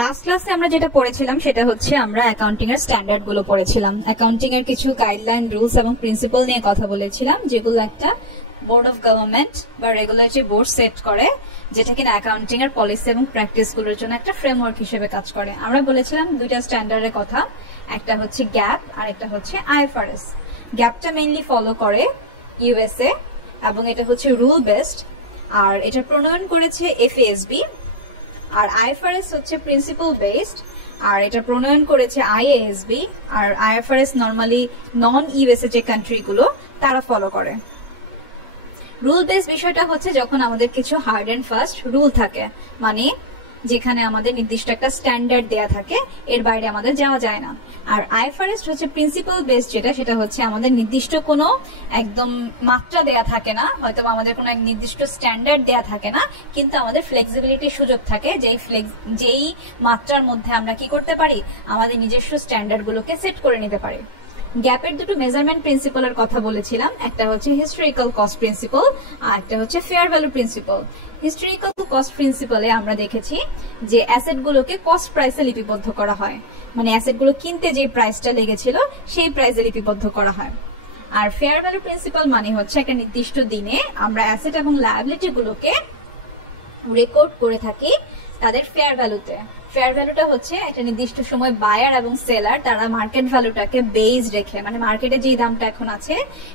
Last ক্লাসে আমরা যেটা পড়েছিলাম সেটা হচ্ছে আমরা অ্যাকাউন্টিং এর স্ট্যান্ডার্ড গুলো পড়েছিলাম। অ্যাকাউন্টিং এর কিছু গাইডলাইন, রুলস এবং প্রিন্সিপাল নিয়ে কথা বলেছিলাম, যেগুলো একটা বোর্ড অফ গভর্নমেন্ট বা রেগুলেটরি বোর্ড সেট করে, যেটা কিনা অ্যাকাউন্টিং এর পলিসি এবং প্র্যাকটিস গুলোর জন্য একটা ফ্রেমওয়ার্ক হিসেবে কাজ করে। আমরা বলেছিলাম দুইটা স্ট্যান্ডার্ডের কথা, একটা হচ্ছে গ্যাপ আর একটা হচ্ছে আইএফআরএস। গ্যাপটা মেইনলি ফলো করে ইউএসএ এবং এটা হচ্ছে রুল বেসড, আর এটা প্রণয়ন করেছে এফএএসবি। আর আইএফআরএস হচ্ছে প্রিন্সিপাল বেসড, আর এটা প্রণয়ন করেছে আইএএসবি। আর আইএফআরএস নরমালি নন ইউএসএ যে কান্ট্রি গুলো তারা ফলো করে। রুল বেস বিষয়টা হচ্ছে যখন আমাদের কিছু হার্ড এন্ড ফাস্ট রুল থাকে, মানে যেখানে আমাদের নির্দিষ্ট একটা স্ট্যান্ডার্ড দেয়া থাকে, এর বাইরে আমাদের যাওয়া যায় না। আর আইএফআরএস হচ্ছে প্রিন্সিপাল বেস, যেটা হচ্ছে আমাদের নির্দিষ্ট কোনো একদম মাত্রা দেয়া থাকে না, হয়তো আমাদের কোনো এক নির্দিষ্ট স্ট্যান্ডার্ড দেয়া থাকে না, কিন্তু আমাদের ফ্লেক্সিবিলিটির সুযোগ থাকে, যেই মাত্রার মধ্যে আমরা কি করতে পারি, আমাদের নিজস্ব স্ট্যান্ডার্ড গুলোকে সেট করে নিতে পারি। গ্যাপের দুটো মেজারমেন্ট প্রিন্সিপালের কথা বলেছিলাম, একটা হচ্ছে হিস্টোরিক্যাল কস্ট প্রিন্সিপাল আর একটা হচ্ছে fair value principle. Historical cost প্রিন্সিপালে আমরা দেখেছি যে অ্যাসেট গুলোকে কস্ট প্রাইসে লিপিবদ্ধ করা হয়, মানে অ্যাসেট গুলো কিনতে যে প্রাইসটা লেগেছিল সেই প্রাইসে লিপিবদ্ধ করা হয়। আর ফেয়ার ভ্যালু প্রিন্সিপাল মানে হচ্ছে একটা নির্দিষ্ট দিনে আমরা অ্যাসেট এবং লায়াবিলিটি গুলোকে রেকর্ড করে থাকি তাদের ফেয়ার ভ্যালুতে। ফেয়ার ভ্যালুটা হচ্ছে একটা নির্দিষ্ট সময় বায়ার এবং সেলার তারা মার্কেট ভ্যালুটাকে বেস রেখে, মানে মার্কেটে যে দামটা এখন আছে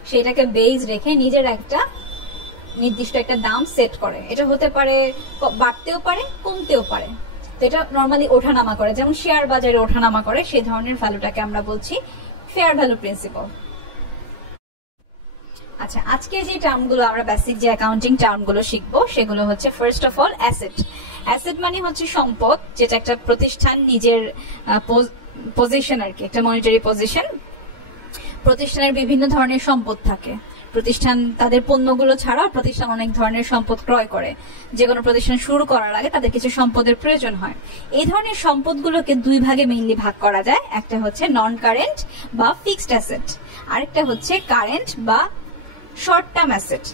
সেটাকে বেস রেখে নিজের একটা নির্দিষ্ট একটা দাম সেট করে। এটা হতে পারে বাড়তেও পারে কমতেও পারে, তো এটা নর্মালি ওঠানামা করে, যেমন শেয়ার বাজারে ওঠানামা করে, সেই ধরনের ভ্যালুটাকে আমরা বলছি ফেয়ার ভ্যালু প্রিন্সিপাল। আচ্ছা, আজকে যে টার্মগুলো আমরা বেসিক যে অ্যাকাউন্টিং টার্মগুলো শিখবো সেগুলো হচ্ছে first of all asset. Asset মানে হচ্ছে সম্পদ, যেটা একটা প্রতিষ্ঠান নিজের পজিশন আর কি, একটা মনিটারি পজিশন। প্রতিষ্ঠানের বিভিন্ন ধরনের সম্পদ থাকে, প্রতিষ্ঠান তাদের পণ্যগুলো ছাড়াও প্রতিষ্ঠান অনেক ধরনের সম্পদ ক্রয় করে। যে কোনো প্রতিষ্ঠান শুরু করার আগে তাদের কিছু সম্পদের প্রয়োজন হয়। এই ধরনের সম্পদগুলোকে দুই ভাগে মেইনলি ভাগ করা যায়, একটা হচ্ছে নন কারেন্ট বা ফিক্সড অ্যাসেট, আরেকটা হচ্ছে কারেন্ট বা short term asset.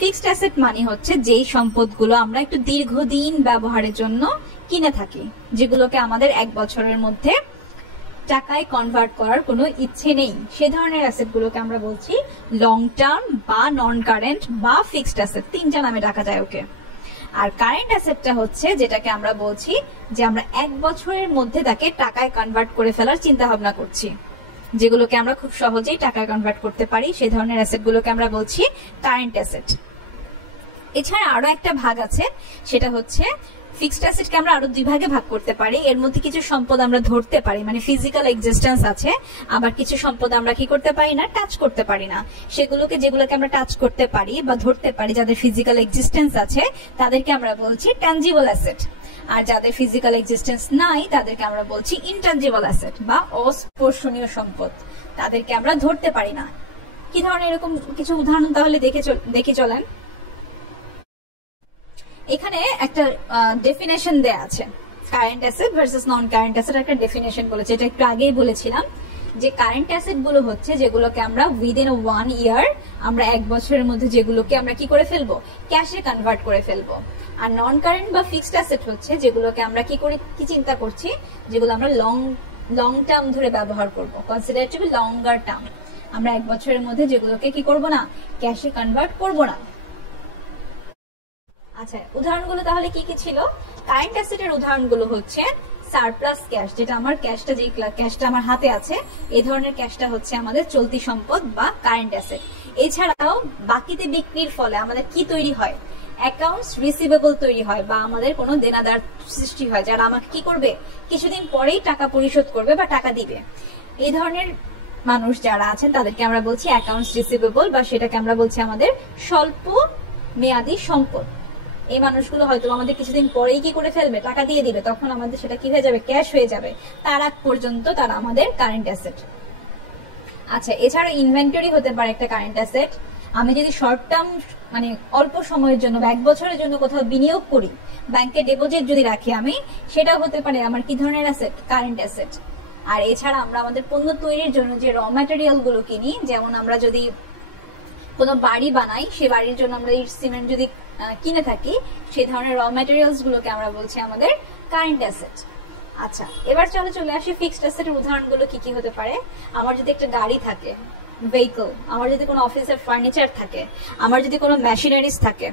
Fixed asset মানে হচ্ছে যেই সম্পদগুলো আমরা একটু দীর্ঘদিন ব্যবহারের জন্য কিনে থাকি, যেগুলোকে আমাদের 1 বছরের মধ্যে টাকায় কনভার্ট করার কোনো ইচ্ছে নেই, সে ধরনের অ্যাসেট গুলোকে আমরা বলছি লং টার্ম বা নন কারেন্ট বা ফিক্সড অ্যাসেট, তিনটা নামে ডাকা যায় ওকে। আর কারেন্ট অ্যাসেটটা হচ্ছে যেটাকে আমরা বলছি যে আমরা 1 বছরের মধ্যে তাকে টাকায় কনভার্ট করে ফেলার চিন্তা ভাবনা করছি, যেগুলোকে আমরা খুব সহজেই টাকায় কনভার্ট করতে পারি, সেই ধরনের অ্যাসেট গুলোকে আমরা বলছি কারেন্ট অ্যাসেট। এছাড়া আরো একটা ভাগ আছে, সেটা হচ্ছে ফিক্সড অ্যাসেটকে আমরা আরো দুই ভাগে ভাগ করতে পারি। এর মধ্যে কিছু সম্পদ আমরা ধরতে পারি, মানে ফিজিক্যাল এক্সিস্টেন্স আছে, আবার কিছু সম্পদ আমরা কি করতে পারি না, টাচ করতে পারি না। যেগুলোকে আমরা টাচ করতে পারি বা ধরতে পারি, যাদের ফিজিক্যাল এক্সিস্টেন্স আছে, তাদেরকে আমরা বলছি ট্যানজিবল অ্যাসেট। আর যাদের ফিজিক্যাল এক্সিস্টেন্স নাই তাদেরকে আমরা বলছি ইনট্যানজিবল অ্যাসেট বা অস্পর্শনীয় সম্পদ, তাদেরকে আমরা ধরতে পারি না। কি ধরনের এরকম কিছু উদাহরণ তাহলে দেখে চলেন। এখানে একটা ডেফিনেশন দেয়া আছে, কারেন্ট অ্যাসেট ভার্সেস নন কারেন্ট অ্যাসেট একটা ডেফিনেশন বলেছে, এটা একটু আগেই বলেছিলাম যে কারেন্ট অ্যাসেট গুলো হচ্ছে যেগুলোকে আমরা উইদিন 1 ইয়ার, আমরা 1 বছরের মধ্যে যেগুলোকে আমরা কি করে ফেলবো, ক্যাশে কনভার্ট করে ফেলবো। আর নন কারেন্ট বা ফিক্সড অ্যাসেট হচ্ছে যেগুলোকে আমরা কি চিন্তা করছি, যেগুলো আমরা লং টার্ম ধরে ব্যবহার করব, consider to B longer term. আমরা 1 বছরের মধ্যে যেগুলোকে কি করব না, ক্যাশে কনভার্ট করব না। আচ্ছা, উদাহরণগুলো তাহলে কি কি ছিল? কারেন্ট অ্যাসেটের উদাহরণগুলো হচ্ছে সারপ্লাস ক্যাশ, যেটা আমার ক্যাশটা আমার হাতে আছে, এই ধরনের ক্যাশটা হচ্ছে আমাদের চলতি সম্পদ বা কারেন্ট অ্যাসেট। এছাড়াও বাকিতে বিক্রির ফলে আমাদের কি তৈরি হয়, অ্যাকাউন্টস রিসিভেবল তৈরি হয় বা আমাদের কোনো দেনাদার সৃষ্টি হয়, যারা আমাকে কি করবে, কিছুদিন পরেই টাকা পরিশোধ করবে বা টাকা দিবে। এই ধরনের মানুষ যারা আছেন তাদেরকে আমরা বলছি অ্যাকাউন্টস রিসিভেবল, বা সেটাকে আমরা বলছি আমাদের স্বল্প মেয়াদী সম্পদ। এই মানুষগুলো হয়তো আমাদের কিছুদিন পরেই কি করে ফেলবে, টাকা দিয়ে দিবে, তখন আমাদের সেটা কি হয়ে যাবে, ক্যাশ হয়ে যাবে, তার আগ পর্যন্ত তারা আমাদের কারেন্ট অ্যাসেট। আচ্ছা, এছাড়া ইনভেন্টরি হতে পারে একটা কারেন্ট অ্যাসেট। আমি যদি শর্ট টার্ম মানে অল্প সময়ের জন্য বা 1 বছরের জন্য কোথাও বিনিয়োগ করি, ব্যাংকে ডিপোজিট যদি রাখি আমি, সেটাও হতে পারে আমার কি ধরনের অ্যাসেট, কারেন্ট অ্যাসেট। আর এছাড়া আমরা আমাদের পণ্য তৈরির জন্য যে র ম্যাটেরিয়াল গুলো কিনি, যেমন আমরা যদি কোনো বাড়ি বানাই, সে বাড়ির জন্য আমরা ইট সিমেন্ট যদি কিনে থাকি, সেই ধরনের র ম্যাটেরিয়ালস গুলোকে আমরা বলছি আমাদের কারেন্ট অ্যাসেট। আচ্ছা, এবার চলে আসি ফিক্সড অ্যাসেটের উদাহরণগুলো কি কি হতে পারে। আমার যদি একটা গাড়ি থাকে, ভেহিকল, আমার যদি কোনো অফিসের ফার্নিচার থাকে, আমার যদি কোনো মেশিনারিজ থাকে,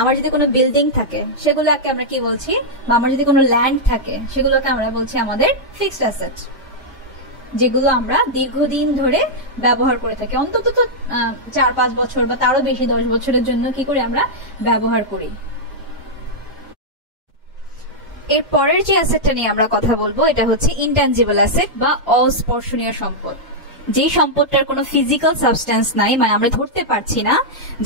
আমার যদি কোনো বিল্ডিং থাকে, সেগুলোকে আমরা কি বলছি, বা আমার যদি কোনো ল্যান্ড থাকে, সেগুলোকে আমরা বলছি আমাদের ফিক্সড অ্যাসেট, যেগুলো আমরা দীর্ঘদিন ধরে ব্যবহার করে থাকি, অন্তত তো 4-5 বছর বা তারও বেশি 10 বছরের জন্য কি করে আমরা ব্যবহার করি। এর পরের যে অ্যাসেটটা নিয়ে আমরা কথা বলবো, এটা হচ্ছে ইনট্যানজিবল অ্যাসেট বা অস্পর্শনীয় সম্পদ। যে সম্পদটার কোনো ফিজিক্যাল সাবস্টেন্স নাই, মানে আমরা ধরতে পারছি না,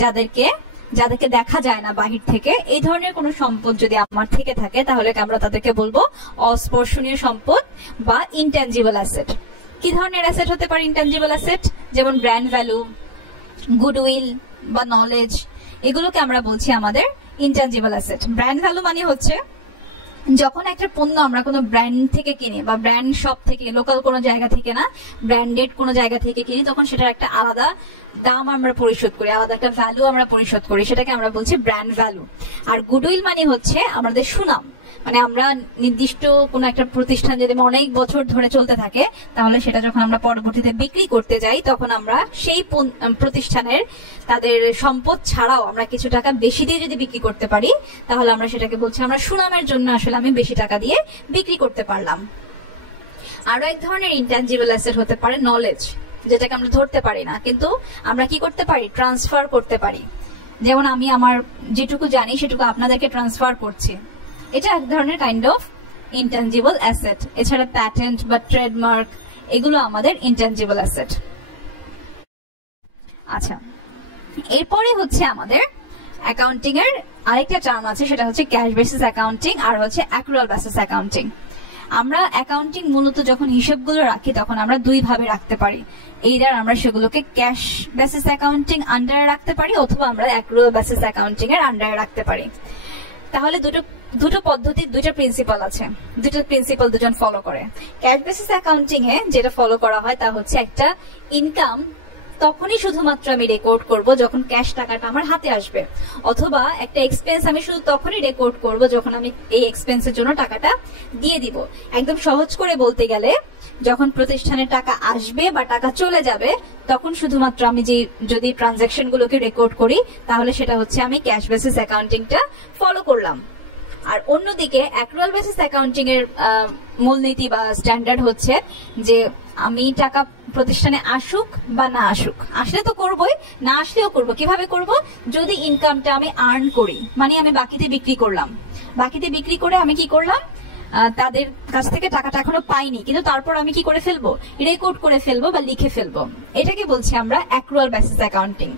যাদেরকে দেখা যায় না বাহির থেকে, এই ধরনের কোনো সম্পদ যদি আমার থেকে থাকে, তাহলে আমরা তাদেরকে বলবো অস্পর্শনীয় সম্পদ বা ইনট্যানজিবল অ্যাসেট। কি ধরনের অ্যাসেট হতে পারে ইনট্যানজিবল অ্যাসেট? যেমন ব্র্যান্ড ভ্যালু, গুডউইল বা নলেজ, এগুলোকে আমরা বলছি আমাদের ইনট্যানজিবল অ্যাসেট। ব্র্যান্ড ভ্যালু মানে হচ্ছে যখন একটা পণ্য আমরা কোনো ব্র্যান্ড থেকে কিনি বা ব্র্যান্ড শপ থেকে, লোকাল কোনো জায়গা থেকে না, ব্র্যান্ডেড কোনো জায়গা থেকে কিনি, তখন সেটার একটা আলাদা দাম আমরা পরিশোধ করি, আলাদা একটা ভ্যালু আমরা পরিশোধ করি, সেটাকে আমরা বলছি ব্র্যান্ড ভ্যালু। আর গুডউইল মানে হচ্ছে আমাদের সুনাম, মানে আমরা নির্দিষ্ট কোনো একটা প্রতিষ্ঠান যদি অনেক বছর ধরে চলতে থাকে, তাহলে সেটা যখন আমরা পরবর্তীতে বিক্রি করতে যাই, তখন আমরা সেই প্রতিষ্ঠানের তাদের সম্পদ ছাড়াও আমরা কিছু টাকা বেশি দিয়ে যদি বিক্রি করতে পারি, তাহলে আমরা সেটাকে বলছি আমরা সুনামের জন্য আসলে আমি বেশি টাকা দিয়ে বিক্রি করতে পারলাম। আরো এক ধরনের ইনট্যানজিবল অ্যাসেট হতে পারে নলেজ, যেটাকে আমরা ধরতে পারি না, কিন্তু আমরা কি করতে পারি, ট্রান্সফার করতে পারি। যেমন আমি আমার যেটুকু জানি সেটুকু আপনাদেরকে ট্রান্সফার করছি, এটা এক ধরনের কাইন্ড অফ ইনট্যানজিবল অ্যাসেট। এছাড়া প্যাটেন্ট বা ট্রেডমার্ক, এগুলো আমাদের ইনট্যানজিবল অ্যাসেট। আচ্ছা, এরপরে হচ্ছে আমাদের অ্যাকাউন্টিং এর আরেকটা টার্ম আছে, সেটা হচ্ছে ক্যাশ বেসিস অ্যাকাউন্টিং আর হচ্ছে অ্যাক্রুয়াল বেসিস অ্যাকাউন্টিং। আমরা অ্যাকাউন্টিং মূলত যখন হিসাবগুলো রাখি, তখন আমরা দুই ভাবে রাখতে পারি। এইবার আমরা সেগুলোকে ক্যাশ বেসিস অ্যাকাউন্টিং আন্ডারে রাখতে পারি, অথবা আমরা অ্যাক্রুয়াল বেসিস অ্যাকাউন্টিং এর আন্ডারে রাখতে পারি। তাহলে দুটো পদ্ধতির দুটো প্রিন্সিপাল আছে, দুটো প্রিন্সিপাল দুজন ফলো করে। ক্যাশ বেসিস অ্যাকাউন্টিং এ যেটা ফলো করা হয় তা হচ্ছে একটা ইনকাম তখনই শুধুমাত্র আমি রেকর্ড করব যখন ক্যাশ টাকাটা আমার হাতে আসবে, অথবা একটা এক্সপেন্স আমি শুধু তখনই রেকর্ড করব যখন আমি এই এক্সপেন্সের জন্য টাকাটা দিয়ে দিব। একদম সহজ করে বলতে গেলে, যখন প্রতিষ্ঠানের টাকা আসবে বা টাকা চলে যাবে, তখন শুধুমাত্র আমি যদি ট্রানজাকশন গুলোকে রেকর্ড করি, তাহলে সেটা হচ্ছে আমি ক্যাশ বেসিস অ্যাকাউন্টিংটা ফলো করলাম। আর অন্যদিকে অ্যাক্রুয়াল বেসিস অ্যাকাউন্টিং এর মূলনীতি বা স্ট্যান্ডার্ড হচ্ছে যে আমি টাকা প্রতিষ্ঠানে আসুক বা না আসুক, আসলে তো করবোই, না আসলেও করবো। কিভাবে করব? যদি ইনকামটা আমি আর্ন করি, মানে আমি বাকিতে বিক্রি করলাম, বাকিতে বিক্রি করে আমি কি করলাম, তাদের কাছ থেকে টাকাটা এখনো পাইনি, কিন্তু তারপর আমি কি করে ফেলবো, রেকর্ড করে ফেলবো বা লিখে ফেলবো। এটাকে বলছি আমরা accrual basis accounting.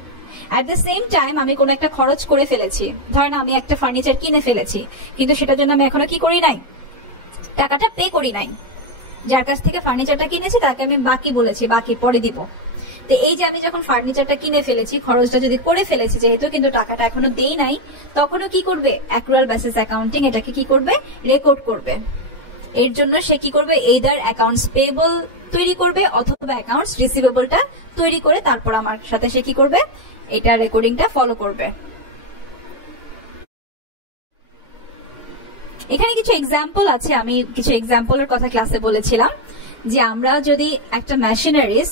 At the same time আমি কোনো একটা খরচ করে ফেলেছি, ধরেন আমি একটা ফার্নিচার কিনে ফেলেছি, কিন্তু সেটার জন্য আমি এখনো কি করি নাই, টাকাটা পে করি নাই। যার কাছ থেকে ফার্নিচারটা কিনেছি তাকে আমি বাকি বলেছি, বাকি পরে দিব। তো এই যে আমি যখন ফার্নিচারটা কিনে ফেলেছি, খরচটা যদি করে ফেলেছি যেহেতু, কিন্তু টাকাটা এখনো দেই নাই, তখনও কি করবে, অ্যাক্রুয়াল বেসিস অ্যাকাউন্টিং এটাকে কি করবে, রেকর্ড করবে। এর জন্য সে কি করবে, এইদার অ্যাকাউন্টস পেয়েবল তৈরি করবে অথবা অ্যাকাউন্টস রিসিভেবলটা তৈরি করে তারপর আমার সাথে সে কি করবে, এটা রেকর্ডিংটা ফলো করবে। এখানে কিছু এক্সাম্পল আছে, আমি কিছু এক্সাম্পলের কথা ক্লাসে বলেছিলাম যে আমরা যদি একটা মেশিনারিজ,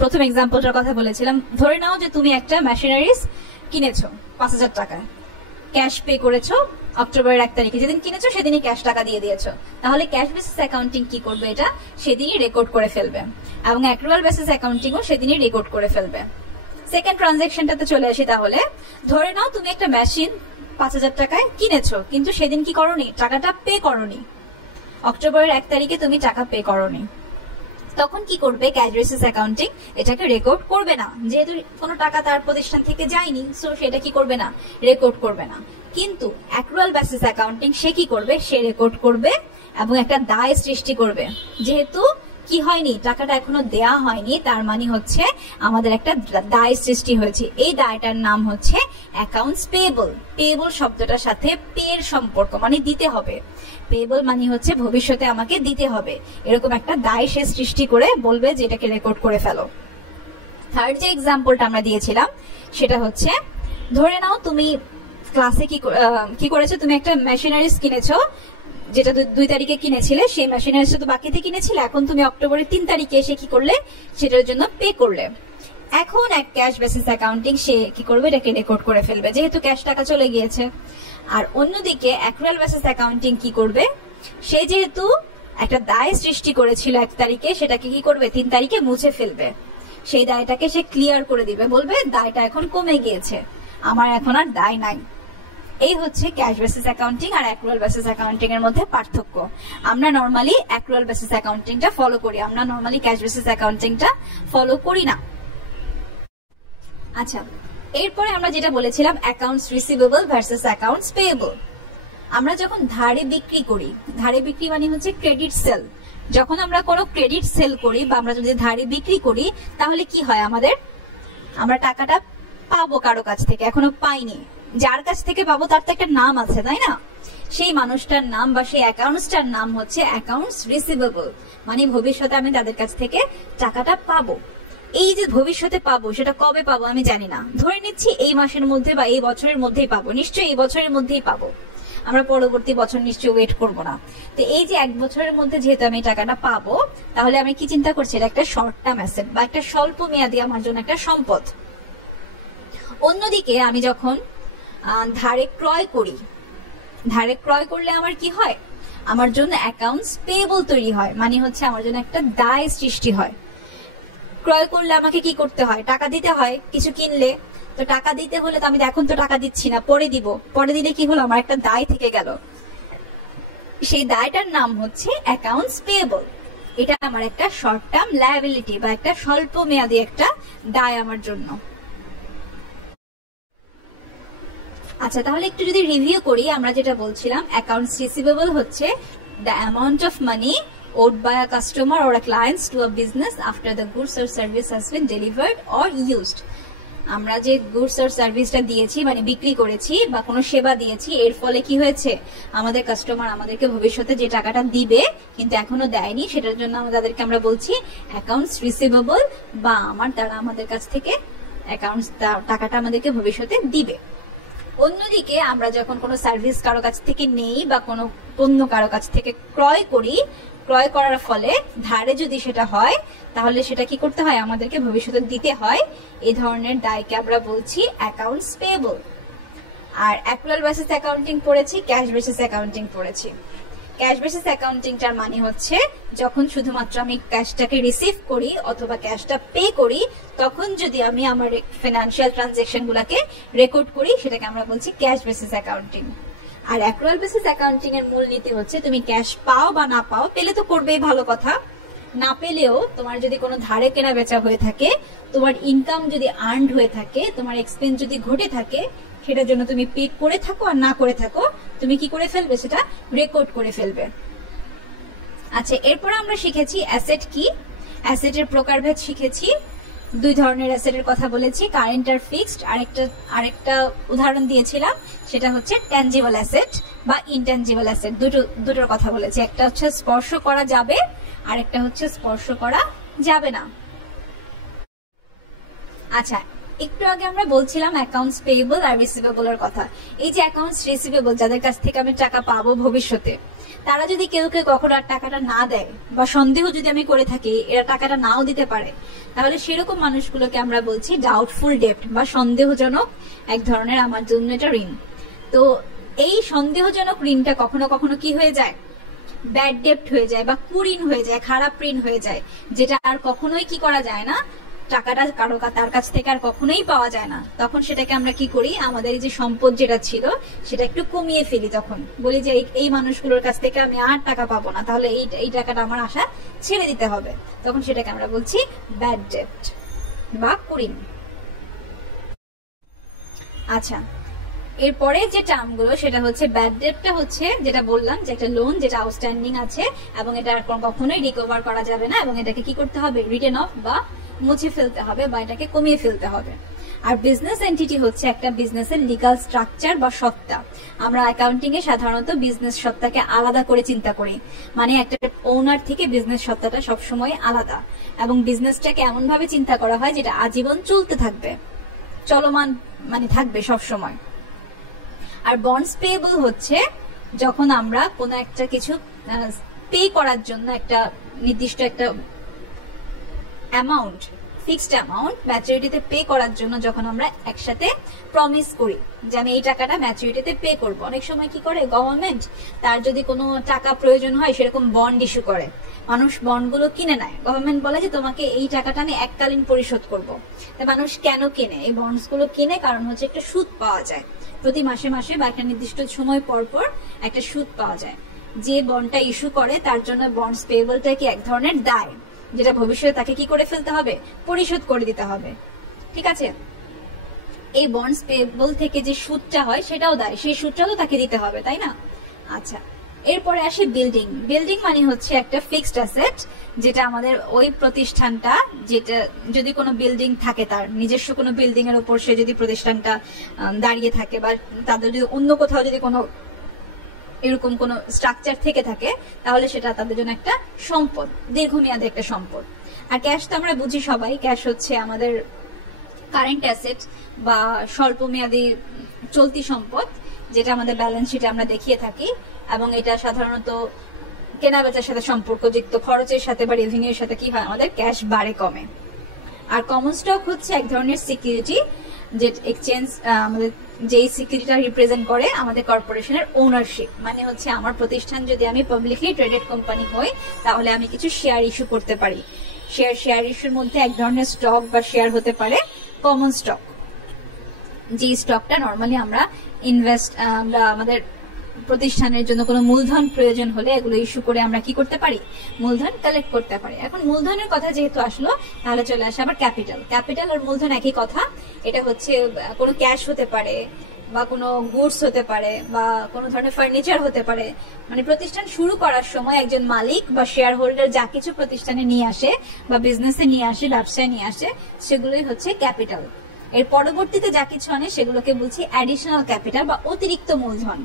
প্রথম এক্সাম্পলটার কথা বলেছিলাম, ধরে নাও যে তুমি একটা মেশিনারিজ কিনেছো 5000 টাকায়, ক্যাশ পে করেছো অক্টোবরের 1 তারিখে, যেদিন কিনেছো সেদিনই ক্যাশ টাকা দিয়ে দিয়েছো, তাহলে ক্যাশ বেসিস অ্যাকাউন্টিং কি করবে, এটা সেদিনই রেকর্ড করে ফেলবে, এবং অ্যাক্রুয়াল বেসিস অ্যাকাউন্টিংও সেদিনই রেকর্ড করে ফেলবে। সেকেন্ড ট্রানজাকশনটাতে চলে আসি, তাহলে ধরে নাও তুমি একটা মেশিন 5000 টাকায় কিনেছো, কিন্তু সেদিন কি করনি, টাকাটা পে করনি, অক্টোবরের 1 তারিখে তুমি টাকা পে করনি, তখন কি করবে, ক্যাশ বেসিস অ্যাকাউন্টিং এটাকে রেকর্ড করবে না, যেহেতু কোনো টাকা তার প্রতিষ্ঠান থেকে যায়নি, সো সেটা কি করবে না, রেকর্ড করবে না। কিন্তু অ্যাক্রুয়াল বেসিস অ্যাকাউন্টিং সে কি করবে, সে রেকর্ড করবে এবং একটা দায় সৃষ্টি করবে, যেহেতু কি হয়নি, টাকাটা এখনো দেয়া হয়নি, তার মানে হচ্ছে আমাদের একটা দায় সৃষ্টি হয়েছে। এই দায়টার নাম হচ্ছে অ্যাকাউন্টস পেয়েবল। পেয়েবল শব্দটার সাথে পের সম্পর্ক, মানে দিতে হবে। পেয়েবল মানে হচ্ছে ভবিষ্যতে আমাকে দিতে হবে, এরকম একটা দায় সে সৃষ্টি করে বলবে যে এটাকে রেকর্ড করে ফেলো। থার্ড যে এক্সাম্পলটা আমরা দিয়েছিলাম সেটা হচ্ছে, ধরে নাও তুমি ক্লাসে কি করেছো, তুমি একটা মেশিনারিজ কিনেছো যেটা 2 তারিখে কিনেছিলে সেই মেশিনারিজ তো বাকিতে কিনেছিলে, এখন তুমি অক্টোবরের 3 তারিখে এসে কি করলে, সেটার জন্য পে করলে। এখন এক ক্যাশ বেসিস অ্যাকাউন্টিং সে কি করবে, এটাকে রেকর্ড করে ফেলবে যেহেতু ক্যাশ টাকা চলে গিয়েছে। আর অন্যদিকে অ্যাক্রুয়াল বেসিস অ্যাকাউন্টিং কি করবে, সে যেহেতু একটা দায় সৃষ্টি করেছিল 1 তারিখে, সেটাকে কি করবে 3 তারিখে মুছে ফেলবে। সেই দায়টাকে সে ক্লিয়ার করে দিবে, বলবে দায়টা এখন কমে গিয়েছে, আমার এখন আর দায় নাই। এই হচ্ছে ক্যাশ বেসিস অ্যাকাউন্টিং আর অ্যাক্রুয়াল বেসিস অ্যাকাউন্টিং এর মধ্যে পার্থক্য। আমরা নরমালি অ্যাক্রুয়াল বেসিস অ্যাকাউন্টিংটা ফলো করি, আমরা নরমালি ক্যাশ বেসিস অ্যাকাউন্টিংটা ফলো করি না। আচ্ছা, এরপরে আমরা যেটা বলেছিলাম accounts receivable versus accounts payable. আমরা যখন ধারে বিক্রি করি, ধারে বিক্রি মানে হচ্ছে ক্রেডিট সেল, যখন আমরা কোনো ক্রেডিট সেল করি বা আমরা যদি ধারে বিক্রি করি তাহলে কি হয়, আমরা টাকাটা পাবো কারো কাছ থেকে, এখনো পাইনি, যার কাছ থেকে পাবো তার তো একটা নাম আছে তাই না, সেই মানুষটার নাম বা সেই অ্যাকাউন্টসটার নাম হচ্ছে অ্যাকাউন্টস রিসিভেবল, মানে ভবিষ্যতে আমি তাদের কাছ থেকে টাকাটা পাবো। এই যে ভবিষ্যতে পাবো সেটা কবে পাবো আমি জানি না, ধরে নিচ্ছি এই মাসের মধ্যে বা এই বছরের মধ্যেই পাবো, নিশ্চয়ই এই বছরের মধ্যেই পাবো, আমরা পরবর্তী বছর নিশ্চয়ই ওয়েট করবো না। তো এই যে 1 বছরের মধ্যে যেহেতু আমি টাকাটা পাবো, তাহলে আমি কি চিন্তা করছি, এটা একটা শর্ট টার্ম অ্যাসেট বা একটা স্বল্প মেয়াদী আমার জন্য একটা সম্পদ। অন্যদিকে আমি যখন ধারে ক্রয় করি, ধারে ক্রয় করলে আমার কি হয়, আমার জন্য অ্যাকাউন্টস পেয়েবল তৈরি হয়, মানে হচ্ছে আমার জন্য একটা দায় সৃষ্টি হয়। ক্রয় করলে আমাকে কি করতে হয়, টাকা দিতে হয়, কিছু কিনলে তো টাকা দিতে হলে তো আমি এখন তো টাকা দিচ্ছি না, পরে দিব, পরে দিলে কি হলো, আমার একটা দায় থেকে গেল, সেই দায়টার নাম হচ্ছে অ্যাকাউন্টস পেয়েবল। এটা আমার একটা শর্ট টার্ম লায়াবিলিটি বা একটা স্বল্প মেয়াদী একটা দায় আমার জন্য। আচ্ছা, তাহলে একটু যদি রিভিউ করি, আমরা যেটা বলছিলাম অ্যাকাউন্টস রিসিভেবল হচ্ছে the amount of money owed by a customer or a client to a business after the goods or service has been delivered or used. আমরা যে গুডস অর সার্ভিসটা দিয়েছি মানে বিক্রি করেছি বা কোনো সেবা দিয়েছি, এর ফলে কি হয়েছে, আমাদের কাস্টমার আমাদেরকে ভবিষ্যতে যে টাকাটা দিবে কিন্তু এখনো দেয়নি, সেটার জন্য তাদেরকে আমরা বলছি অ্যাকাউন্টস রিসিভেবল, বা তারা আমাদের কাছ থেকে অ্যাকাউন্টস টাকাটা আমাদেরকে ভবিষ্যতে দিবে। অন্যদিকে আমরা যখন কোনো সার্ভিস কারো কাছ থেকে নেই বা কোনো পণ্য কারো কাছ থেকে ক্রয় করি, ক্রয় করার ফলে ধারে যদি সেটা হয় তাহলে সেটা কি করতে হয়, আমাদেরকে ভবিষ্যতে দিতে হয়, এই ধরনের দায়কে আমরা বলছি অ্যাকাউন্টস পেয়েবল। আর অ্যাক্রুয়াল বেসিস অ্যাকাউন্টিং পড়েছি, ক্যাশ বেসিস অ্যাকাউন্টিং পড়েছি। ক্যাশ বেসিস অ্যাকাউন্টিংটার মানে হচ্ছে যখন শুধুমাত্র আমি ক্যাশটাকে রিসিভ করি অথবা ক্যাশটা পে করি, তখন যদি আমি আমার ফিনান্সিয়াল ট্রানজাকশন গুলাকে রেকর্ড করি, সেটাকে আমরা বলছি ক্যাশ বেসিস অ্যাকাউন্টিং। আর অ্যাক্রুয়াল বেসিস অ্যাকাউন্টিং এর মূলনীতি হচ্ছে তুমি ক্যাশ পাও বা না পাও, পেলে তো করবেই ভালো কথা, না পেলেও তোমার যদি কোনো ধারে কেনা বেচা হয়ে থাকে, তোমার ইনকাম যদি আর্নড হয়ে থাকে, তোমার এক্সপেন্স যদি ঘটে থাকে, সেটার জন্য তুমি পে করে থাকো আর না করে থাকো, তুমি কি করে ফেলবে, সেটা রেকর্ড করে ফেলবে। আচ্ছা, এরপর আমরা শিখেছি অ্যাসেট কি, অ্যাসেটের প্রকারভেদ শিখেছি, 2 ধরনের অ্যাসেটের কথা বলেছি, কারেন্ট আর ফিক্সড। আরেকটা উদাহরণ দিয়েছিলাম, সেটা হচ্ছে ট্যানজিবল অ্যাসেট বা ইনট্যানজিবল অ্যাসেট, দুটোর কথা বলেছি। একটা হচ্ছে স্পর্শ করা যাবে আর একটা হচ্ছে স্পর্শ করা যাবে না। আচ্ছা, একটু আগে আমরা বলছিলাম অ্যাকাউন্টস পেয়েবল আর রিসিভেবল এর কথা। এই যে অ্যাকাউন্টস রিসিভেবল, যাদের কাছ থেকে আমি টাকা পাবো ভবিষ্যতে, তারা যদি কেউ কখনো আর টাকাটা না দেয় বা সন্দেহ যদি আমি করে থাকি এরা টাকাটা নাও দিতে পারে, তাহলে সেরকম মানুষগুলোকে আমরা বলছি ডাউটফুল ডেপ্ট বা সন্দেহজনক এক ধরনের আমার জন্য এটা ঋণ। তো এই সন্দেহজনক ঋণটা কখনো কখনো কি হয়ে যায়, ব্যাড ডেপ্ট হয়ে যায় বা কুঋণ হয়ে যায়, খারাপ ঋণ হয়ে যায়, যেটা আর কখনোই কি করা যায় না, টাকাটা তার কাছ থেকে আর কখনোই পাওয়া যায় না। তখন সেটাকে আমরা কি করি, আমাদের যে সম্পদ যেটা ছিল সেটা একটু কমিয়ে ফেলি, তখন বলি যে এই মানুষগুলোর কাছ থেকে আমি আর টাকা পাবো না, তাহলে এই টাকাটা আমার আশা ছেড়ে দিতে হবে, তখন সেটাকে আমরা বলছি ব্যাড ডেপ্ট বা কুঋণ। আচ্ছা, এরপরে যে টার্মগুলো সেটা হচ্ছে ব্যাড ডেটটা হচ্ছে যেটা বললাম যে একটা লোন যেটা আউটস্ট্যান্ডিং আছে এবং এটা কখনোই রিকভার করা যাবে না এবং এটাকে কি করতে হবে, রিটেন অফ বা মুছে ফেলতে হবে বা এটাকে কমিয়ে ফেলতে হবে। আর বিজনেস এন্টিটি হচ্ছে একটা বিজনেসের লিগাল স্ট্রাকচার বা সত্তা। আমরা অ্যাকাউন্টিং এ সাধারণত বিজনেস সত্তাকে আলাদা করে চিন্তা করি, মানে একটা ওনার থেকে বিজনেস সত্তাটা সবসময় আলাদা এবং বিজনেসটাকে এমন ভাবে চিন্তা করা হয় যেটা আজীবন চলতে থাকবে, চলমান মানে থাকবে সব সময়। আর বন্ডস পেয়েবল হচ্ছে যখন আমরা কোনো একটা কিছু পে করার জন্য একটা নির্দিষ্ট একটা অ্যামাউন্ট, ফিক্সড অ্যামাউন্ট ম্যাচুরিটিতে পে করার জন্য যখন আমরা একসাথে প্রমিস করি যে আমি এই টাকাটা ম্যাচুরিটিতে পে করব। অনেক সময় কি করে গভর্নমেন্ট, তার যদি কোনো টাকা প্রয়োজন হয় সেরকম বন্ড ইস্যু করে, মানুষ বন্ডগুলো কিনে নেয়। গভর্নমেন্ট বলে যে তোমাকে এই টাকাটা আমি এককালীন পরিশোধ করব। তাই মানুষ কেন কিনে এই বন্ডসগুলো? কিনে কারণ হচ্ছে একটা সুদ পাওয়া যায় প্রতি মাসে মাসে বা একটা নির্দিষ্ট সময় পর পর একটা সুদ পাওয়া যায়। যে বন্ডটা ইস্যু করে তার জন্য বন্ডস পেয়েবলটা কি এক ধরনের দায়, যেটা ভবিষ্যতে তাকে কি করে ফেলতে হবে? পরিশোধ করে দিতে হবে। ঠিক আছে, এই বন্ডস পেয়েবল থেকে যে সুদটা হয় সেটাও দায়, সেই সুদটাও তো তাকে দিতে হবে, তাই না? আচ্ছা, এরপরে আসে বিল্ডিং। বিল্ডিং মানে হচ্ছে একটা ফিক্সড অ্যাসেট, যেটা আমাদের ওই প্রতিষ্ঠানটা, যেটা যদি কোনো বিল্ডিং থাকে, তার নিজস্ব কোনো বিল্ডিং এর উপর সে যদি প্রতিষ্ঠানটা দাঁড়িয়ে থাকে, বা তাদের যদি অন্য কোথাও যদি কোনো এরকম কোন স্ট্রাকচার থেকে থাকে, তাহলে সেটা তাদের জন্য একটা সম্পদ, দীর্ঘমেয়াদী একটা সম্পদ। আর ক্যাশ তো আমরা বুঝি সবাই, ক্যাশ হচ্ছে আমাদের কারেন্ট অ্যাসেট বা স্বল্পমেয়াদী চলতি সম্পদ, যেটা আমাদের ব্যালেন্স শিটে আমরা দেখিয়ে থাকি, এবং এটা সাধারণত কেনা বেচার সাথে সম্পর্কযুক্ত, খরচের সাথে বা রেভিনিউর সাথে কি হয়, আমাদের ক্যাশ বাড়ে কমে। আর কমন স্টক হচ্ছে এক ধরনের সিকিউরিটি, যে এক্সচেঞ্জ আমাদের যেই সিকিউরিটিটা রিপ্রেজেন্ট করে আমাদের কর্পোরেশনের ওনারশিপ। মানে হচ্ছে আমার প্রতিষ্ঠান যদি আমি পাবলিকলি ট্রেডেড কোম্পানি হই, তাহলে আমি কিছু শেয়ার ইস্যু করতে পারি। শেয়ার ইস্যুর মধ্যে এক ধরনের স্টক বা শেয়ার হতে পারে কমন স্টক, যে স্টকটা নর্মালি আমরা আমাদের প্রতিষ্ঠানের জন্য কোনো মূলধন প্রয়োজন হলে এগুলো ইস্যু করে আমরা কি করতে পারি? মূলধন কালেক্ট করতে পারি। এখন মূলধনের কথা যেহেতু আসলো, তাহলে চলে আসে আবার ক্যাপিটাল। ক্যাপিটাল আর মূলধন একই কথা। এটা হচ্ছে কোনো ক্যাশ হতে পারে, বা কোনো গুডস হতে পারে, বা কোনো ধরনের ফার্নিচার হতে পারে। মানে প্রতিষ্ঠান শুরু করার সময় একজন মালিক বা শেয়ার হোল্ডার যা কিছু প্রতিষ্ঠানে নিয়ে আসে বা বিজনেসে নিয়ে আসে, ব্যবসায় নিয়ে আসে, সেগুলোই হচ্ছে ক্যাপিটাল। এর পরবর্তীতে যা কিছু আনে সেগুলোকে বলছি অ্যাডিশনাল ক্যাপিটাল বা অতিরিক্ত মূলধন।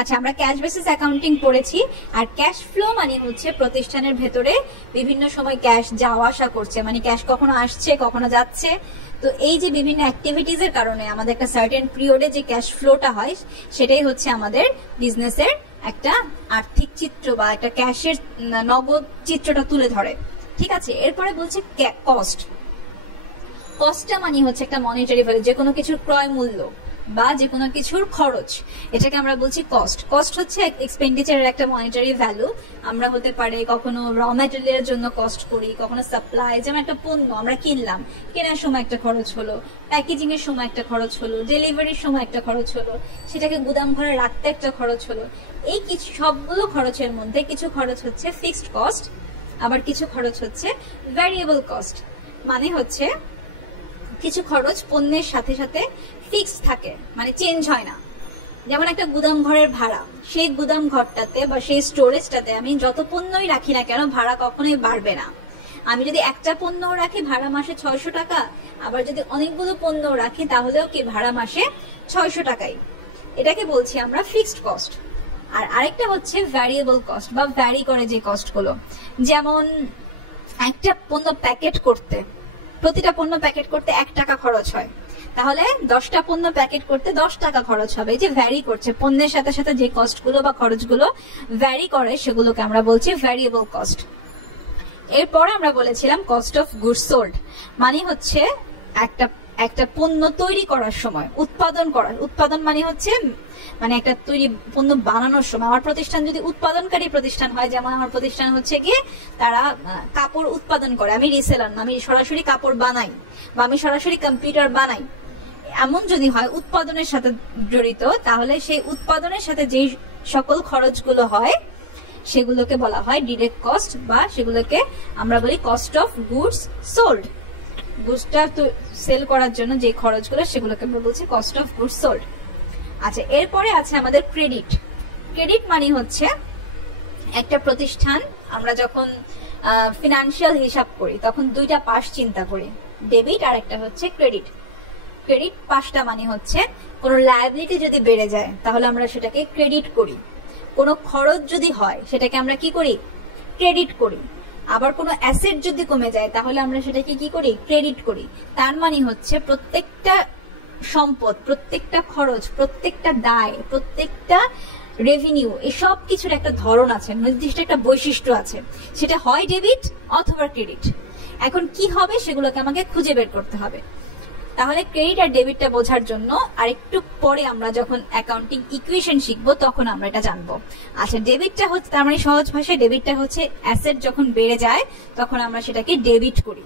আচ্ছা, আমরা ক্যাশ বেসিস অ্যাকাউন্টিং পড়েছি। আর ক্যাশ ফ্লো মানে হচ্ছে প্রতিষ্ঠানের ভেতরে বিভিন্ন সময় ক্যাশ যাওয়া আসা করছে, মানে ক্যাশ কখনো আসছে কখনো যাচ্ছে। তো এই যে বিভিন্ন অ্যাক্টিভিটিস এর কারণে আমাদের একটা সার্টেন পিরিয়ডে যে ক্যাশ ফ্লোটা হয়, সেটাই হচ্ছে আমাদের বিজনেসের একটা আর্থিক চিত্র বা একটা ক্যাশের নগদ চিত্রটা তুলে ধরে। ঠিক আছে, এরপরে বলছে কস্ট। কস্টটা মানে হচ্ছে একটা মনিটারি ভ্যালু, যে কোনো কিছুর ক্রয় মূল্য বা যে কোনো কিছুর খরচ, এটাকে আমরা বলছি কস্ট। কস্ট হচ্ছে এক্সপেন্ডিচারের একটা মনিটারি ভ্যালু। আমরা হতে পারে কখনো র ম্যাটেরিয়ালের জন্য কস্ট করি, কখনো সাপ্লাই, যেমন একটা পণ্য আমরা কিনলাম, কেনার সময় একটা খরচ হলো, প্যাকেজিং এর সময় একটা খরচ হলো, ডেলিভারির সময় একটা খরচ হলো, সেটাকে গুদাম ঘরে রাখতে একটা খরচ হলো। এই কিছু সবগুলো খরচের মধ্যে কিছু খরচ হচ্ছে ফিক্সড কস্ট, আবার কিছু খরচ হচ্ছে ভ্যারিয়েবল কস্ট। মানে হচ্ছে কিছু খরচ পণ্যের সাথে সাথে ফিক্স থাকে, মানে চেঞ্জ হয় না। যেমন একটা গুদাম ঘরের ভাড়া, সেই গুদাম ঘরটাতে বা সেই স্টোরেজটাতে আমি যত পণ্যই রাখি না কেন, ভাড়া কখনোই বাড়বে না। আমি যদি একটা পণ্য রাখি, ভাড়া মাসে 600 টাকা, আবার যদি অনেকগুলো পণ্য রাখি, তাহলেও কি ভাড়া মাসে 600 টাকাই। এটাকে বলছি আমরা ফিক্সড কস্ট। আর আরেকটা হচ্ছে ভ্যারিয়েবল কস্ট বা ভ্যারি করে যে কস্টগুলো। যেমন একটা পণ্য প্যাকেট করতে, প্রতিটা পণ্য প্যাকেট করতে 1 টাকা খরচ হয়, তাহলে 10টা পণ্য প্যাকেট করতে 10 টাকা খরচ হবে। এই যে ভ্যারি করছে, পণ্যের সাথে সাথে যে কস্টগুলো বা খরচগুলো ভ্যারি করে, সেগুলোকে আমরা বলছি ভ্যারিয়েবল কস্ট। এরপরে আমরা বলেছিলাম কস্ট অফ গুডস সোল্ড, মানে হচ্ছে একটা পণ্য তৈরি করার সময়, উৎপাদন মানে হচ্ছে মানে একটা তৈরি পণ্য বানানোর সময়। আমার প্রতিষ্ঠান যদি উৎপাদনকারী প্রতিষ্ঠান হয়, যেমন আমার প্রতিষ্ঠান হচ্ছে গিয়ে তারা কাপড় উৎপাদন করে, আমি রিসেলার না, আমি সরাসরি কাপড় বানাই বা আমি সরাসরি কম্পিউটার বানাই, এমন যদি হয় উৎপাদনের সাথে জড়িত, তাহলে সেই উৎপাদনের সাথে যেই সকল খরচগুলো হয় সেগুলোকে বলা হয় ডিরেক্ট কস্ট, বা সেগুলোকে আমরা বলি কস্ট অফ গুডস সোল্ড। গুডসটা সেল করার জন্য যে খরচগুলো, সেগুলোকে আমরা বলছি কস্ট অফ গুডস সোল্ড। আচ্ছা, এরপরে আছে আমাদের ক্রেডিট। ক্রেডিট মানে হচ্ছে একটা প্রতিষ্ঠান, আমরা যখন ফিনান্সিয়াল হিসাব করি তখন দুইটা পাশ চিন্তা করি, ডেবিট আর একটা হচ্ছে ক্রেডিট। ক্রেডিট পাশটা মানে হচ্ছে কোনো লায়াবিলিটি যদি বেড়ে যায় তাহলে আমরা সেটাকে ক্রেডিট করি, কোনো খরচ যদি হয় সেটাকে আমরা কি করি? ক্রেডিট করি। আবার কোনো অ্যাসেট যদি কমে যায় তাহলে আমরা সেটাকে কি করি? ক্রেডিট করি। তার মানে হচ্ছে প্রত্যেকটা সম্পদ, প্রত্যেকটা খরচ, প্রত্যেকটা দায়, প্রত্যেকটা রেভিনিউ, এই সব কিছুর একটা ধরন আছে, নির্দিষ্ট একটা বৈশিষ্ট্য আছে, সেটা হয় ডেবিট অথবা ক্রেডিট। এখন কি হবে সেগুলোকে আমাকে খুঁজে বের করতে হবে। তাহলে ক্রেডিট আর ডেবিটটা বোঝার জন্য আর একটু পরে আমরা যখন অ্যাকাউন্টিং ইকুয়েশন শিখবো তখন আমরা এটা জানবো। আচ্ছা, ডেবিটটা হচ্ছে, তার মানে সহজ ভাষায় ডেবিটটা হচ্ছে অ্যাসেট যখন বেড়ে যায় তখন আমরা সেটাকে ডেবিট করি।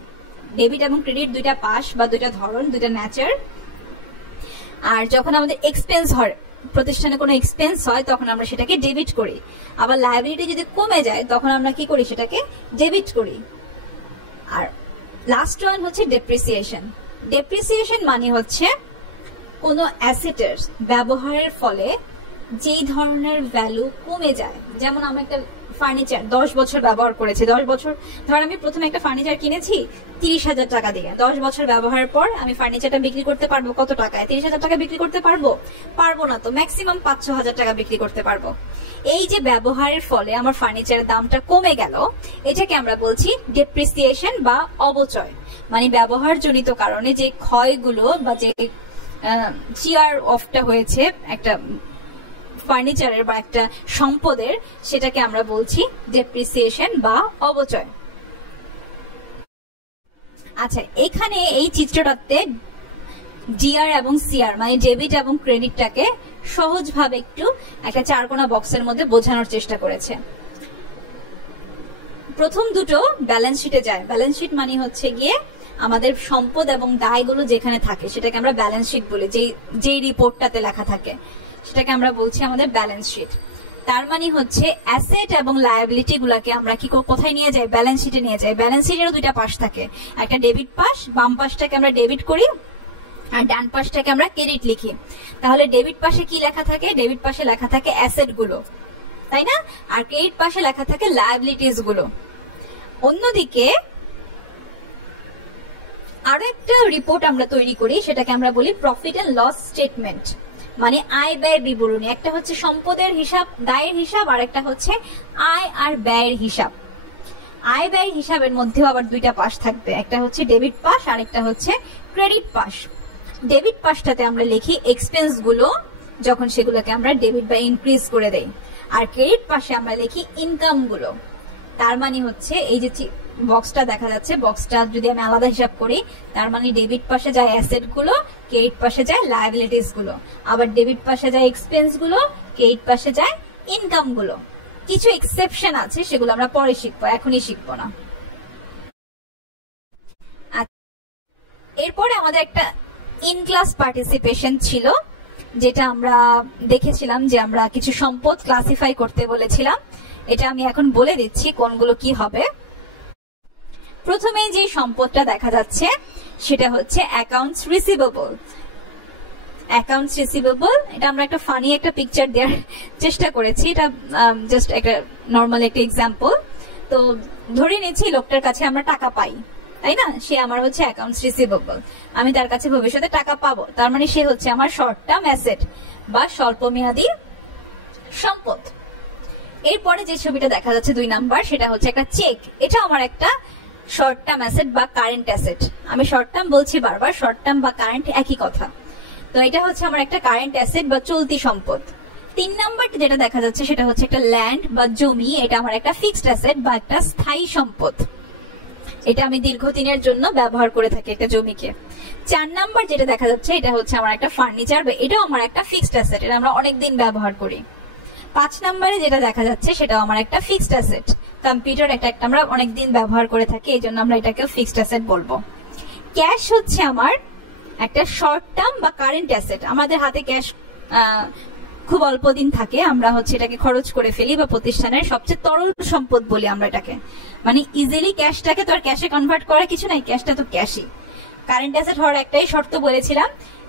ডেবিট এবং ক্রেডিট দুইটা পাশ বা দুইটা ধরন, দুইটা নেচার। আর যখন আমাদের এক্সপেন্স হয়, প্রতিষ্ঠানে কোনো এক্সপেন্স হয়, তখন আমরা সেটাকে ডেবিট করি। আবার লায়াবিলিটি যদি কমে যায় তখন আমরা কি করি, সেটাকে ডেবিট করি। আর লাস্ট ওয়ান হচ্ছে ডেপ্রিসিয়েশন। ডেপ্রিসিয়েশন মানে হচ্ছে কোনো অ্যাসেটের ব্যবহারের ফলে যেই ধরনের ভ্যালু কমে যায়। যেমন আমি একটা ফার্নিচার 10 বছর ব্যবহার করেছি, 10 বছর ধর আমি প্রথমে একটা ফার্নিচার কিনেছি 30,000 টাকা দিয়ে, 10 বছর ব্যবহারের পর আমি ফার্নিচারটা বিক্রি করতে পারবো কত টাকায়? 30,000 টাকা বিক্রি করতে পারবো? পারবো না, তো ম্যাক্সিমাম 5-6 হাজার টাকা বিক্রি করতে পারবো। এই যে ব্যবহারের ফলে আমার ফার্নিচারের দামটা কমে গেল, এটাকে আমরা বলছি ডেপ্রিসিয়েশন বা অবচয়। মানে ব্যবহার জনিত কারণে যে ক্ষয়গুলো বা যে চিয়ার অফটা হয়েছে একটা ফার্নিচারের বা একটা সম্পদের, সেটাকে আমরা বলছি ডেপ্রিসিয়েশন বা অবচয়। আচ্ছা, এখানে এই চিত্রটাতে ডিআর এবং সিআর মানে ডেবিট এবং ক্রেডিটটাকে সহজভাবে একটু একটা চারকোনা বক্সের মধ্যে বোঝানোর চেষ্টা করেছে। প্রথম দুটো ব্যালেন্স শিটে যায়। ব্যালেন্স শিট মানে হচ্ছে গিয়ে আমাদের সম্পদ এবং দায়গুলো যেখানে থাকে সেটাকে আমরা ব্যালেন্স শিট বলি। যে রিপোর্টটাতে লেখা থাকে সেটাকে আমরা বলছি আমাদের ব্যালেন্স শিট। তার মানে হচ্ছে অ্যাসেট এবং লায়াবিলিটি গুলাকে আমরা কি কোথায় নিয়ে যাই? ব্যালেন্স শিটে নিয়ে যাই। ব্যালেন্স শিটেরও দুইটা পাশ থাকে, একটা ডেবিট পাশ, বাম পাশটাকে আমরা ডেবিট করি আর ডান পাশটাকে আমরা ক্রেডিট লিখি। তাহলে ডেবিট পাশে কি লেখা থাকে? ডেবিট পাশে লেখা থাকে অ্যাসেট গুলো, তাই না? আর ক্রেডিট পাশে লেখা থাকে লায়াবিলিটিস গুলো। অন্যদিকে আরো একটা রিপোর্ট আমরা তৈরি করি, সেটাকে আমরা বলি প্রফিট এন্ড লস স্টেটমেন্ট, মানে আয় ব্যয় বিবরণী। একটা হচ্ছে সম্পদের হিসাব, দায়ের হিসাব, আর একটা হচ্ছে আয় আর ব্যয়ের হিসাব। আয় ব্যয় হিসাবের মধ্যেও আবার দুইটা পাশ থাকবে, একটা হচ্ছে ডেবিট পাশ আর একটা হচ্ছে ক্রেডিট পাশ। ডেবিট পাশটাতে আমরা লিখি এক্সপেন্স গুলো, যখন সেগুলোকে আমরা ডেবিট বা ইনক্রিজ করে দেই। আর ক্রেডিট পাশে আমরা লিখি ইনকাম গুলো। তার মানে হচ্ছে এই যে বক্সটা দেখা যাচ্ছে, বক্সটা যদি আমি আলাদা হিসাব করি, তার মানে ডেবিট পাশে যায় অ্যাসেট গুলো, ক্রেডিট পাশে যায় লায়াবিলিটিস গুলো। আবার ডেবিট পাশে যায় এক্সপেন্স গুলো, ক্রেডিট পাশে যায় ইনকাম গুলো। কিছু এক্সেপশন আছে, সেগুলো আমরা পরে শিখবো, এখনই শিখবো না। এরপরে আমাদের একটা ইন ক্লাস পার্টিসিপেশন ছিল, যেটা আমরা দেখেছিলাম যে আমরা কিছু সম্পদ ক্লাসিফাই করতে বলেছিলাম। এটা আমি এখন বলে দিচ্ছি কোনগুলো কি হবে। প্রথমে যে সম্পদটা দেখা যাচ্ছে সেটা হচ্ছে অ্যাকাউন্টস রিসিভেবল। অ্যাকাউন্টস রিসিভেবল, এটা আমরা একটা ফানি একটা পিকচার দেওয়ার চেষ্টা করেছি, এটা জাস্ট একটা নর্মাল একটা এক্সাম্পল। তো ধরে নিচ্ছি লোকটার কাছে আমরা টাকা পাই, তাই না? সে আমার হচ্ছে অ্যাকাউন্টস রিসিভেবল, আমি তার কাছে ভবিষ্যতে টাকা পাবো, তার মানে সে হচ্ছে আমার শর্ট টার্ম অ্যাসেট বা স্বল্পমেয়াদী সম্পদ। এরপরে যে ছবিটা দেখা যাচ্ছে 2 নাম্বার, সেটা হচ্ছে একটা চেক। এটা আমার একটা শর্ট টার্ম অ্যাসেট বা কারেন্ট অ্যাসেট। আমি শর্ট টার্ম বলছি বারবার, শর্ট টার্ম বা কারেন্ট একই কথা। তো এটা হচ্ছে আমার একটা কারেন্ট অ্যাসেট বা চলতি সম্পদ। 3 নাম্বার যেটা দেখা যাচ্ছে সেটা হচ্ছে একটা ল্যান্ড বা জমি। এটা আমার একটা ফিক্সড অ্যাসেট বা একটা স্থায়ী সম্পদ। এটা আমি দীর্ঘদিনের জন্য ব্যবহার করে থাকি একটা জমিকে। 4 নাম্বার যেটা দেখা যাচ্ছে এটা হচ্ছে আমার একটা ফার্নিচার, বা এটাও আমার একটা ফিক্সড অ্যাসেট, এটা আমরা অনেকদিন ব্যবহার করি। 5 নাম্বারে যেটা দেখা যাচ্ছে সেটাও আমার একটা ফিক্সড অ্যাসেট, কম্পিউটার, এটা একটা আমরা অনেকদিন ব্যবহার করে থাকি, এই জন্য আমরা এটাকে ফিক্সড অ্যাসেট বলবো। ক্যাশ হচ্ছে আমার একটা শর্ট টার্ম বা কারেন্ট অ্যাসেট। আমাদের হাতে ক্যাশ খুব অল্প দিন থাকে, আমরা হচ্ছে এটাকে খরচ করে ফেলি, বা প্রতিষ্ঠানের সবচেয়ে তরল সম্পদ বলি আমরা এটাকে। মানে ইজিলি ক্যাশটাকে তো আর ক্যাশে কনভার্ট করা কিছু নাই, ক্যাশটা তো ক্যাশই। কারেন্ট অ্যাসেট হওয়ার একটাই শর্ত বলেছিলাম,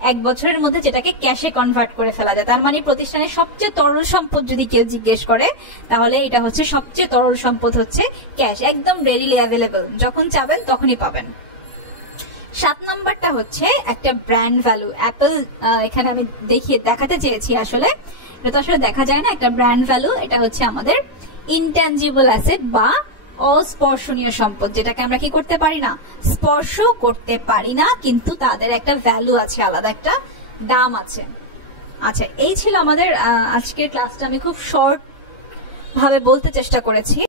1 বছরের মধ্যে যেটাকে ক্যাশে কনভার্ট করে ফেলা যায়। তার মানে প্রতিষ্ঠানের সবচেয়ে তরল সম্পদ যদি কেউ জিজ্ঞেস করে, তাহলে এটা হচ্ছে সবচেয়ে তরল সম্পদ হচ্ছে ক্যাশ, একদম রেডিলি অ্যাভেলেবল, যখন চাবেন তখনই পাবেন। 7 নাম্বারটা হচ্ছে একটা ব্র্যান্ড ভ্যালু। অ্যাপল এখানে আমি দেখাতে চেয়েছি, আসলে এটা তো আসলে দেখা যায় না, একটা ব্র্যান্ড ভ্যালু। এটা হচ্ছে আমাদের ইনট্যাঞ্জিবল অ্যাসেট বা অস্পর্শনীয় সম্পদ, যেটাকে আমরা কি করতে পারি না, স্পর্শ করতে পারি না, কিন্তু তাদের একটা ভ্যালু আছে, আলাদা একটা দাম আছে। আচ্ছা, এই ছিল আমাদের আজকের ক্লাসটা। আমি খুব শর্ট ভাবে বলতে চেষ্টা করেছি।